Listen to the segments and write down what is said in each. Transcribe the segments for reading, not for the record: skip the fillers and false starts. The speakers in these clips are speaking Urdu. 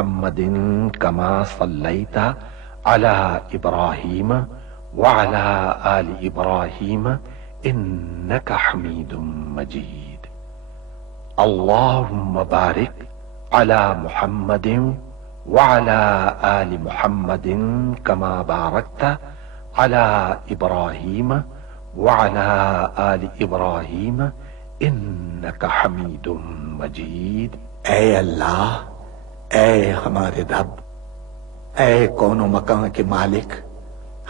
محمد كما صليت على إبراهيم وعلى آل إبراهيم إنك حميد مجيد. اللهم بارك على محمد وعلى آل محمد كما باركت على إبراهيم وعلى آل إبراهيم إنك حميد مجيد. اے اللہ، اے ہمارے رب، اے کون و مکان کے مالک،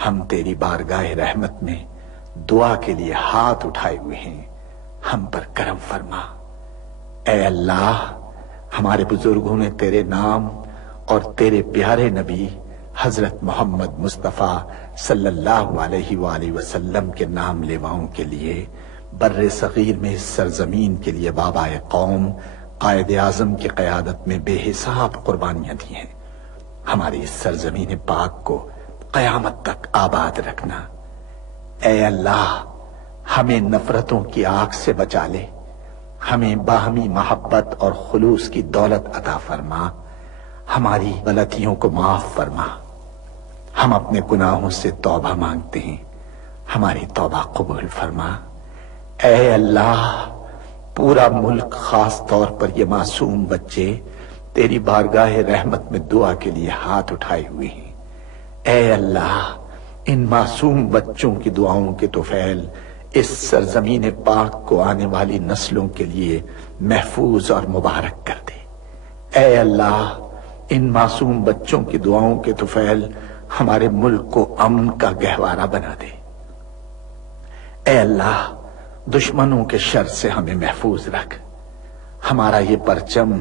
ہم تیری بارگاہ رحمت میں دعا کے لیے ہاتھ اٹھائے ہوئے ہیں، ہم پر کرم فرما۔ اے اللہ، ہمارے بزرگوں نے تیرے نام اور تیرے پیارے نبی حضرت محمد مصطفیٰ صلی اللہ علیہ وآلہ وسلم کے نام لیواؤں کے لیے بر صغیر میں اس سرزمین کے لیے بابائے قوم قائد اعظم کی قیادت میں بے حساب قربانیاں دی ہیں۔ ہماری اس سرزمین پاک کو قیامت تک آباد رکھنا۔ اے اللہ، ہمیں نفرتوں کی آگ سے بچا لے، ہمیں باہمی محبت اور خلوص کی دولت عطا فرما، ہماری غلطیوں کو معاف فرما۔ ہم اپنے گناہوں سے توبہ مانگتے ہیں، ہماری توبہ قبول فرما۔ اے اللہ، پورا ملک، خاص طور پر یہ معصوم بچے تیری بارگاہ رحمت میں دعا کے لیے ہاتھ اٹھائے ہوئے ہیں۔ اے اللہ، ان معصوم بچوں کی دعاؤں کے طفیل اس سرزمین پاک کو آنے والی نسلوں کے لیے محفوظ اور مبارک کر دے۔ اے اللہ، ان معصوم بچوں کی دعاؤں کے طفیل ہمارے ملک کو امن کا گہوارہ بنا دے۔ اے اللہ، دشمنوں کے شر سے ہمیں محفوظ رکھ۔ ہمارا یہ پرچم،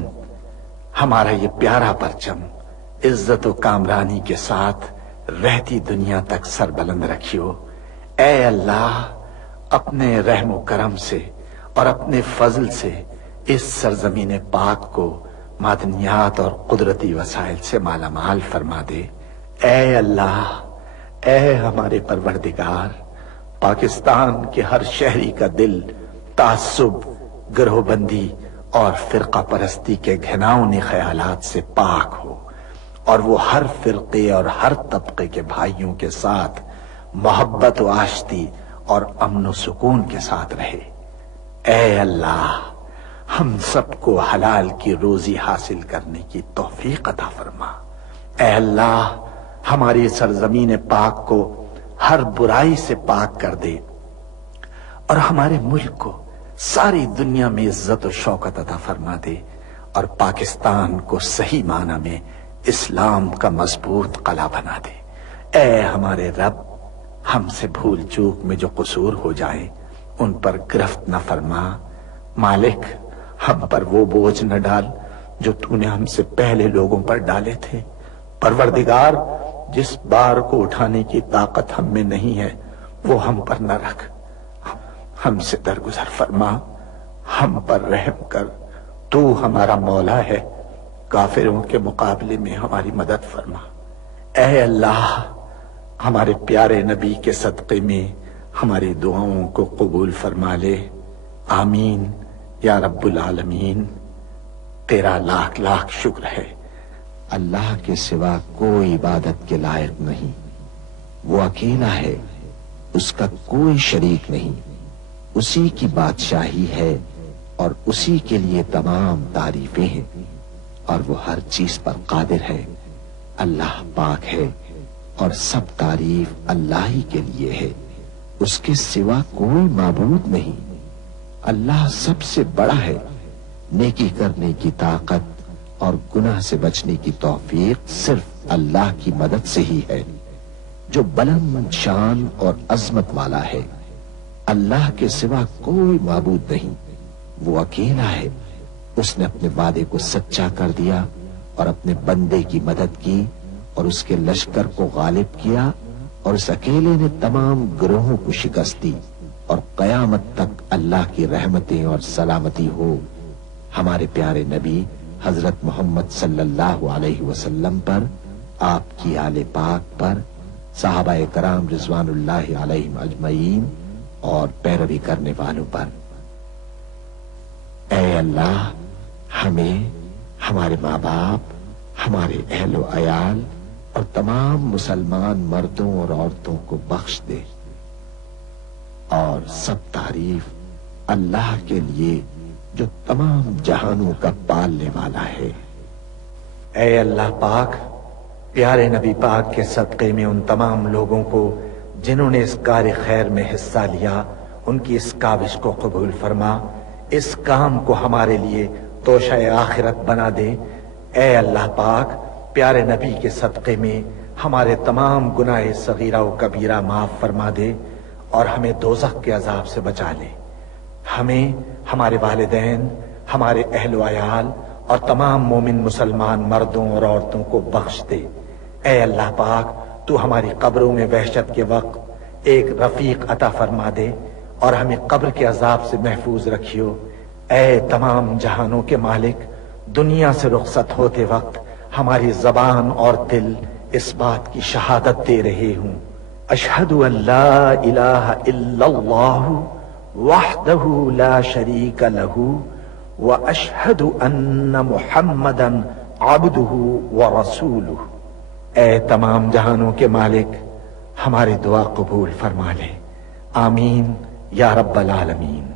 ہمارا یہ پیارا پرچم عزت و کامرانی کے ساتھ رہتی دنیا تک سربلند رکھیو۔ اے اللہ، اپنے رحم و کرم سے اور اپنے فضل سے اس سرزمین پاک کو معدنیات اور قدرتی وسائل سے مالا مال فرما دے۔ اے اللہ، اے ہمارے پروردگار، پاکستان کے ہر شہری کا دل تعصب، گروہ بندی اور فرقہ پرستی کے گھناؤنے خیالات سے پاک ہو، اور وہ ہر فرقے اور ہر طبقے کے بھائیوں کے ساتھ محبت و آشتی اور امن و سکون کے ساتھ رہے۔ اے اللہ، ہم سب کو حلال کی روزی حاصل کرنے کی توفیق عطا فرما۔ اے اللہ، ہماری سرزمین پاک کو ہر برائی سے پاک کر دے، اور ہمارے ملک کو ساری دنیا میں عزت و شوکت عطا فرما دے، اور پاکستان کو صحیح معنی میں اسلام کا مضبوط قلعہ بنا دے۔ اے ہمارے رب، ہم سے بھول چوک میں جو قصور ہو جائیں ان پر گرفت نہ فرما۔ مالک، ہم پر وہ بوجھ نہ ڈال جو تو نے ہم سے پہلے لوگوں پر ڈالے تھے۔ پروردگار، جس بار کو اٹھانے کی طاقت ہم میں نہیں ہے وہ ہم پر نہ رکھ، ہم سے درگزر فرما، ہم پر رحم کر۔ تو ہمارا مولا ہے، کافروں کے مقابلے میں ہماری مدد فرما۔ اے اللہ، ہمارے پیارے نبی کے صدقے میں ہماری دعاؤں کو قبول فرما لے۔ آمین یا رب العالمین۔ تیرا لاکھ لاکھ شکر ہے۔ اللہ کے سوا کوئی عبادت کے لائق نہیں، وہ اکیلا ہے، اس کا کوئی شریک نہیں، اسی کی بادشاہی ہے اور اسی کے لیے تمام تعریفیں ہیں، اور وہ ہر چیز پر قادر ہے۔ اللہ پاک ہے اور سب تعریف اللہ ہی کے لیے ہے، اس کے سوا کوئی معبود نہیں۔ اللہ سب سے بڑا ہے، نیکی کرنے کی طاقت اور گناہ سے بچنے کی توفیق صرف اللہ کی مدد سے ہی ہے، جو بلند شان اور عظمت والا ہے۔ اللہ کے سوا کوئی معبود نہیں، وہ اکیلا ہے، اس نے اپنے وعدے کو سچا کر دیا اور اپنے بندے کی مدد کی اور اس کے لشکر کو غالب کیا، اور اس اکیلے نے تمام گروہوں کو شکست دی، اور قیامت تک اللہ کی رحمتیں اور سلامتی ہو ہمارے پیارے نبی حضرت محمد صلی اللہ علیہ وسلم پر، آپ کی آل پاک پر، صحابہ کرام رضوان اللہ علیہم اجمعین اور پیروی کرنے والوں پر۔ اے اللہ، ہمیں، ہمارے ماں باپ، ہمارے اہل و عیال اور تمام مسلمان مردوں اور عورتوں کو بخش دے، اور سب تعریف اللہ کے لیے جو تمام جہانوں کا پالنے والا ہے۔ اے اللہ پاک، پیارے نبی پاک کے صدقے میں ان تمام لوگوں کو جنہوں نے اس کار خیر میں حصہ لیا، ان کی اس کاوش کو قبول فرما، اس کام کو ہمارے لیے توشہ آخرت بنا دے۔ اے اللہ پاک، پیارے نبی کے صدقے میں ہمارے تمام گناہ صغیرہ و کبیرہ معاف فرما دے اور ہمیں دوزخ کے عذاب سے بچا لے۔ ہمیں، ہمارے والدین، ہمارے اہل و عیال اور تمام مومن مسلمان مردوں اور عورتوں کو بخش دے۔ اے اللہ پاک، تو ہماری قبروں میں وحشت کے وقت ایک رفیق عطا فرما دے اور ہمیں قبر کے عذاب سے محفوظ رکھیو۔ اے تمام جہانوں کے مالک، دنیا سے رخصت ہوتے وقت ہماری زبان اور دل اس بات کی شہادت دے رہے ہوں، اشہد ان لا الہ الا اللہ وحدہ لا شریک لہ واشہد ان محمدا عبدہ ورسولہ۔ اے تمام جہانوں کے مالک، ہماری دعا قبول فرما لے، آمین یا رب العالمین۔